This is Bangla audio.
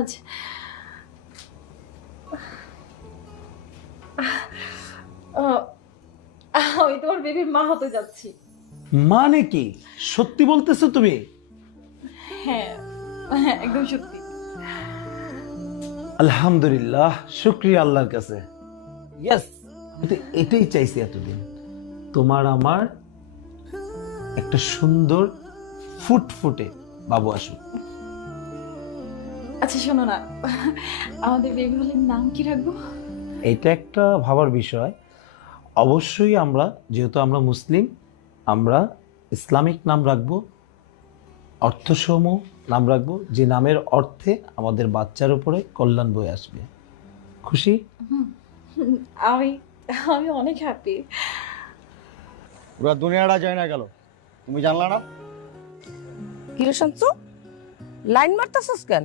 আজ আমি তোমার বেবির মা হতে যাচ্ছি। মানে কি সত্যি বলতেছো তুমি? হ্যাঁ, একদম সত্যি। আলহামদুলিল্লাহ, শুকরিয়া আল্লাহর কাছে। ইয়েস, আমি তো এটাই চাইছি এতদিন, তোমার আমার একটা সুন্দর ফুটফুটে বাবু আসুক। আচ্ছা শোনো না, আমাদের বেবি হলে নাম কি রাখবো? এটা একটা ভাবার বিষয়। অবশ্যই আমরা, যেহেতু আমরা মুসলিম, আমরা ইসলামিক নাম রাখবো, অর্থসম নাম রাখবো, যে নামের অর্থে আমাদের বাচ্চার উপরে কল্যাণ বয়ে আসবে। খুশি? আমি আমি অনেক হ্যাপি। পুরা দুনিয়াটা যায় না গেল, তুমি জানলা না? কিরে শামসু, লাইন মারতাছস কেন?